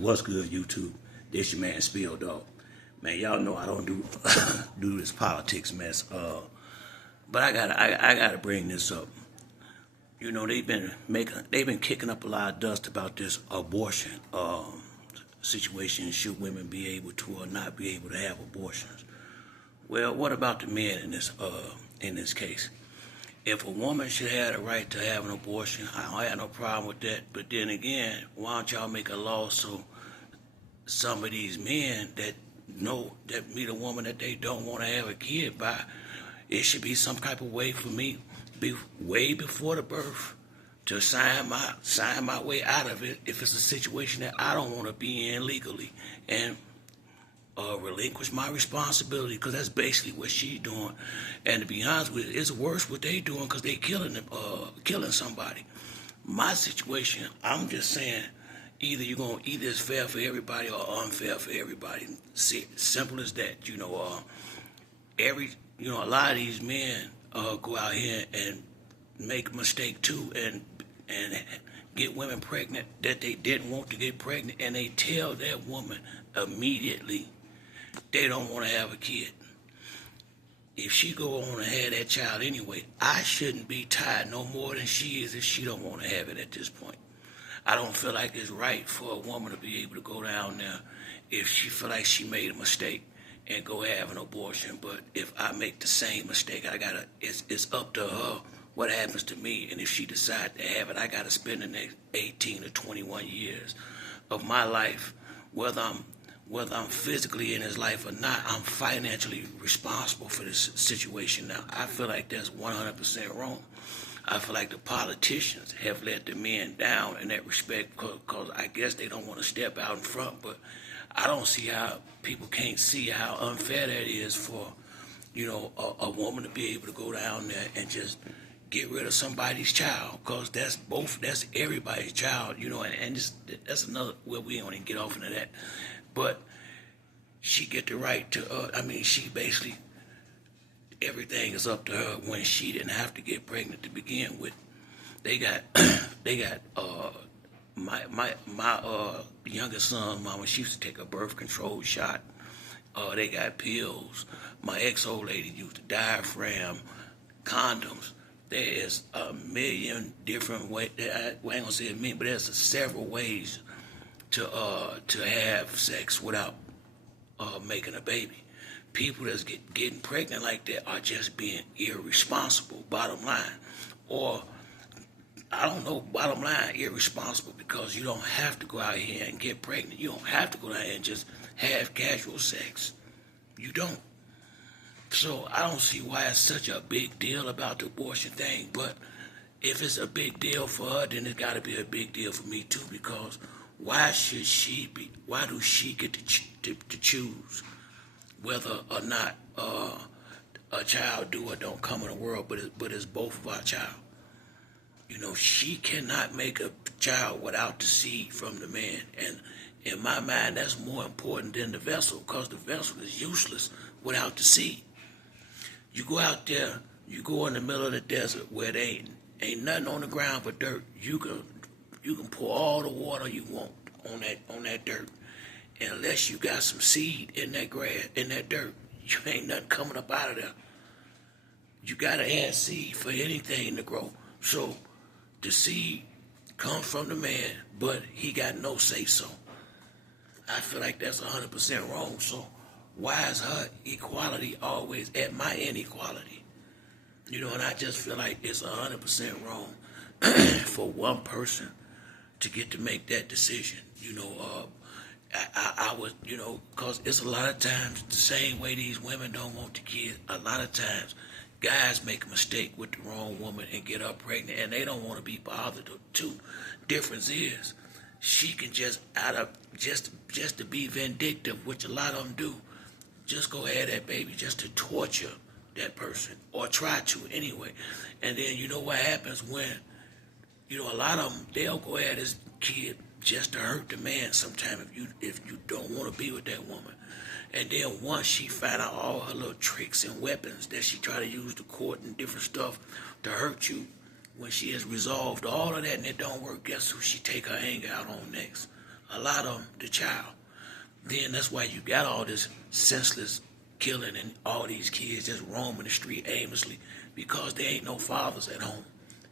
What's good, YouTube? This your man Spill Dog. Man, y'all know I don't do do this politics mess. But I gotta bring this up. You know they've been kicking up a lot of dust about this abortion situation. Should women be able to or not be able to have abortions? Well, what about the men in this case? If a woman should have the right to have an abortion, I don't have no problem with that. But then again, why don't y'all make a law so some of these men that know that meet a woman that they don't want to have a kid by, it should be some type of way for me, be way before the birth, to sign my way out of it if it's a situation that I don't want to be in legally, and relinquish my responsibility, because that's basically what she's doing. And to be honest with you, it's worse what they doing, because they killing somebody. My situation, I'm just saying, either it's fair for everybody or unfair for everybody. See, simple as that. A lot of these men go out here and make a mistake too, and get women pregnant that they didn't want to get pregnant, and they tell that woman immediately they don't want to have a kid. If she go on and have that child anyway, I shouldn't be tied no more than she is if she don't want to have it at this point. I don't feel like it's right for a woman to be able to go down there if she feel like she made a mistake and go have an abortion. But if I make the same mistake, it's up to her what happens to me. And if she decides to have it, I gotta spend the next 18 to 21 years of my life, whether I'm physically in his life or not, I'm financially responsible for this situation. Now, I feel like that's 100% wrong. I feel like the politicians have let the men down in that respect, because I guess they don't want to step out in front. But I don't see how people can't see how unfair that is for, a woman to be able to go down there and just get rid of somebody's child, because that's everybody's child, and that's another, well, we don't even get off into that. But she get the right to, she basically, everything is up to her when she didn't have to get pregnant to begin with. They got my youngest son, mama, she used to take a birth control shot. They got pills. My ex-old lady used a diaphragm, condoms. There's a million different ways. I ain't gonna say a million, but there's several ways to have sex without making a baby. People that's getting pregnant like that are just being irresponsible, bottom line. Or, I don't know, bottom line, irresponsible, because you don't have to go out here and get pregnant. You don't have to go out here and just have casual sex. You don't. So I don't see why it's such a big deal about the abortion thing. But if it's a big deal for her, then it's got to be a big deal for me too, because why do she get to choose whether or not a child do or don't come in the world, but it's both of our child. She cannot make a child without the seed from the man. And in my mind, that's more important than the vessel, because the vessel is useless without the seed. You go out there, you go in the middle of the desert where there ain't nothing on the ground but dirt. You can pour all the water you want on that dirt. And unless you got some seed in that grass, in that dirt, you ain't nothing coming up out of there. You gotta add seed for anything to grow. So the seed comes from the man, but he got no say so. I feel like that's 100% wrong. So why is her equality always at my inequality? And I just feel like it's 100% wrong for one person to get to make that decision. I would, because it's a lot of times the same way these women don't want the kid. A lot of times guys make a mistake with the wrong woman and get her pregnant, and they don't want to be bothered too. Difference is, she can just just to be vindictive, which a lot of them do, just go have that baby just to torture that person, or try to anyway. And then what happens when, a lot of them, they'll go at this kid just to hurt the man sometime if you don't want to be with that woman. And then once she find out all her little tricks and weapons that she try to use to court and different stuff to hurt you, when she has resolved all of that and it don't work, guess who she take her anger out on next? A lot of them, the child. Then that's why you got all this senseless killing and all these kids just roaming the street aimlessly because there ain't no fathers at home.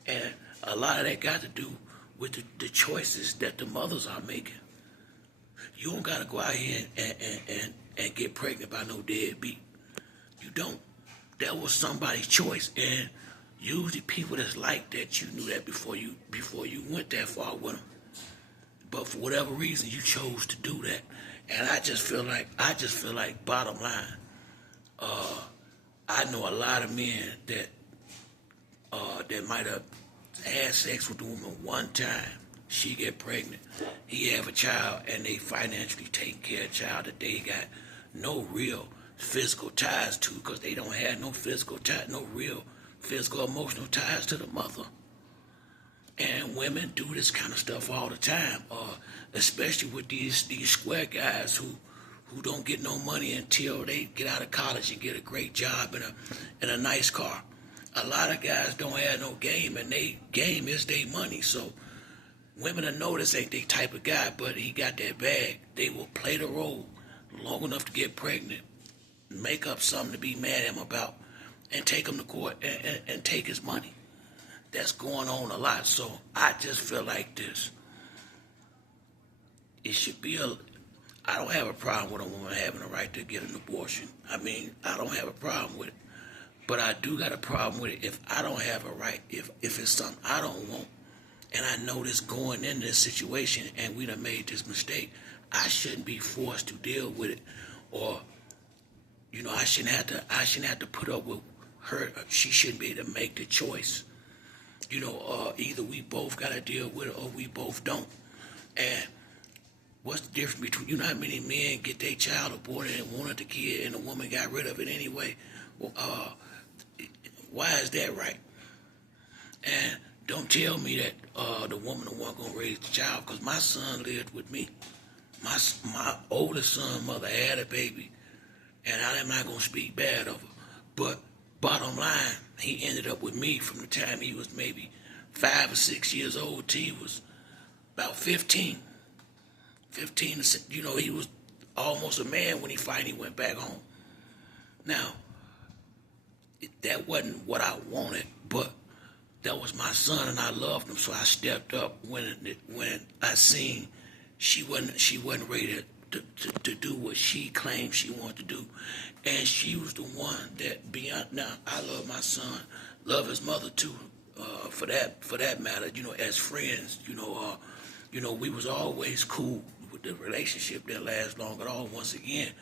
And a lot of that got to do with the choices that the mothers are making. You don't got to go out here and get pregnant by no deadbeat. You don't. That was somebody's choice. And usually people that's like that, you knew that before you went that far with them. But for whatever reason, you chose to do that. And I just feel like bottom line, I know a lot of men that might have had sex with a woman one time. She get pregnant. He have a child, and they financially take care of the child that they got no real physical ties to because they don't have no physical ties, no real physical emotional ties to the mother. And women do this kind of stuff all the time, especially with these square guys who don't get no money until they get out of college and get a great job in a nice car. A lot of guys don't have no game, and they game is their money. So women will know this ain't their type of guy, but he got that bag. They will play the role long enough to get pregnant, make up something to be mad at him about, and take him to court and take his money. That's going on a lot. So I just feel like this. It should be I don't have a problem with a woman having a right to get an abortion. I mean, I don't have a problem with it. But I do got a problem with it if I don't have a right, if it's something I don't want, and I know this going into this situation and we done made this mistake, I shouldn't be forced to deal with it. Or, I shouldn't have to put up with her. She shouldn't be able to make the choice. Either we both got to deal with it or we both don't. And what's the difference between, how many men get their child aborted and wanted the kid and the woman got rid of it anyway? Well, why is that right? And don't tell me that the woman the one gonna raise the child, because my son lived with me. My oldest son mother had a baby, and I'm not gonna speak bad of her. But bottom line, he ended up with me from the time he was maybe 5 or 6 years old till he was about 15. 15, he was almost a man when he finally went back home. Now, that wasn't what I wanted, but that was my son, and I loved him, so I stepped up when I seen she wasn't ready to do what she claimed she wanted to do, and she was the one that beyond. Now I love my son, love his mother too, for that matter. As friends, we was always cool with the relationship that lasts long at all. Once again,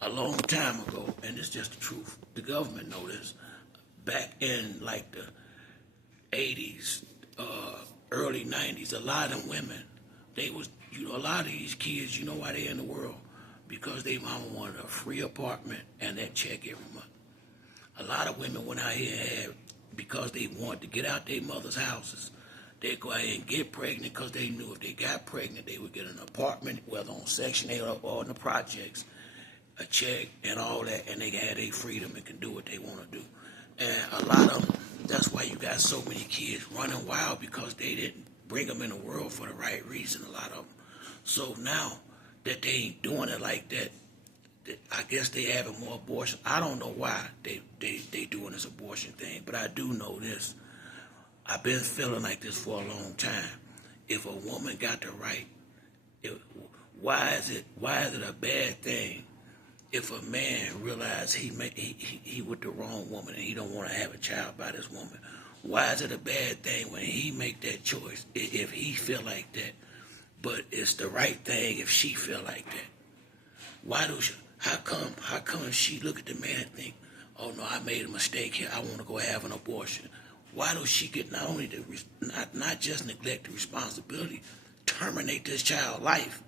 a long time ago, and it's just the truth. The government know this. Back in like the 80s, early 90s, a lot of them women, they was, a lot of these kids, why they in the world? Because they mama wanted a free apartment and that check every month. A lot of women went out here because they wanted to get out their mother's houses. They'd go out and get pregnant because they knew if they got pregnant, they would get an apartment, whether on Section 8 or in the projects, a check and all that, and they had their freedom and can do what they want to do. And a lot of them, that's why you got so many kids running wild, because they didn't bring them in the world for the right reason, a lot of them. So now that they ain't doing it like that, I guess they having more abortion. I don't know why they doing this abortion thing, but I do know this. I've been feeling like this for a long time. If a woman got the right, why is it a bad thing if a man realizes he with the wrong woman and he don't want to have a child by this woman? Why is it a bad thing when he make that choice if he feel like that? But it's the right thing if she feel like that. How come she look at the man and think, oh no, I made a mistake here, I want to go have an abortion? Why does she get not only not just neglect the responsibility, terminate this child's life?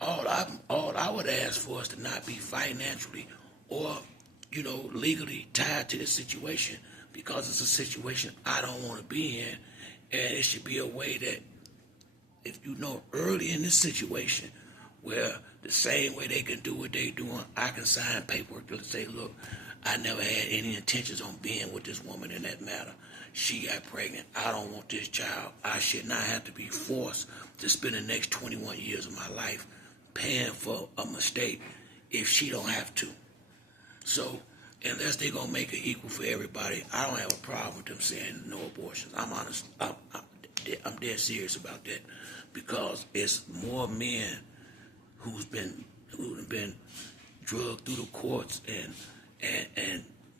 All I would ask for is to not be financially or, legally tied to this situation, because it's a situation I don't want to be in, and it should be a way that if early in this situation where the same way they can do what they doing, I can sign paperwork to say, look, I never had any intentions on being with this woman in that matter. she got pregnant. I don't want this child. I should not have to be forced to spend the next 21 years of my life paying for a mistake if she don't have to. So, unless they're going to make it equal for everybody, I don't have a problem with them saying no abortions. I'm honest. I'm dead serious about that, because it's more men who've been drugged through the courts and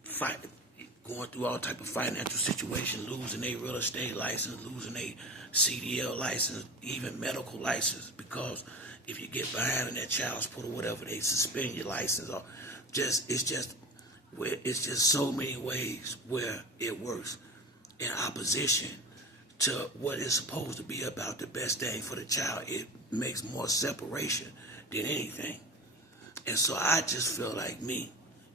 fight, going through all type of financial situations, losing their real estate license, losing their CDL license, even medical license, because if you get behind in that child support or whatever, they suspend your license. Or it's just so many ways where it works in opposition to what is supposed to be about the best thing for the child. It makes more separation than anything. And so I just feel like me,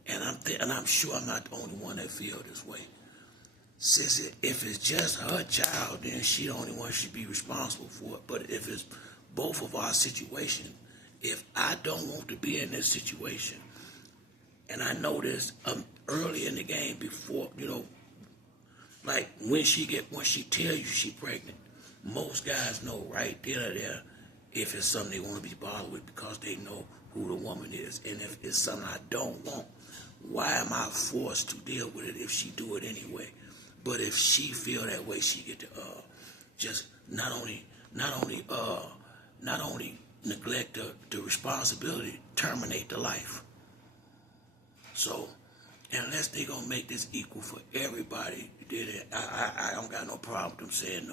and I'm sure I'm not the only one that feel this way. Since if it's just her child, then she the only one should be responsible for it. But if it's both of our situation, if I don't want to be in this situation, and I know this early in the game before, like when she tell you she pregnant, most guys know right there if it's something they want to be bothered with, because they know who the woman is. And if it's something I don't want, why am I forced to deal with it if she do it anyway? But if she feel that way, she get to just not only neglect the responsibility, terminate the life. So unless they gonna make this equal for everybody, I don't got no problem with them saying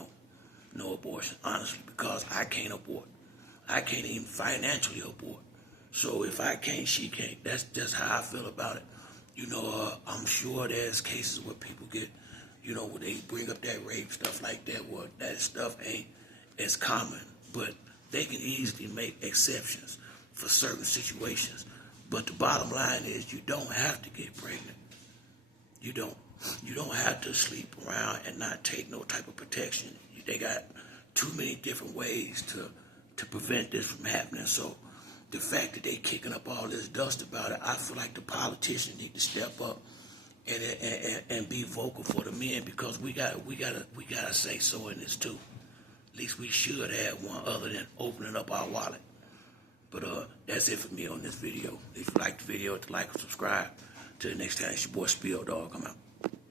no abortion, honestly, because I can't abort. I can't even financially abort. So if I can't, she can't. That's just how I feel about it. I'm sure there's cases where people get, where they bring up that rape, stuff like that, where that stuff ain't as common. But they can easily make exceptions for certain situations. But the bottom line is, you don't have to get pregnant. You don't. You don't have to sleep around and not take no type of protection. They got too many different ways to prevent this from happening. So the fact that they kicking up all this dust about it, I feel like the politicians need to step up and be vocal for the men, because we gotta say so in this too. At least we should have one, other than opening up our wallet. But that's it for me on this video. If you like the video, hit the like and subscribe. Till the next time, it's your boy Spill Dog. I'm out.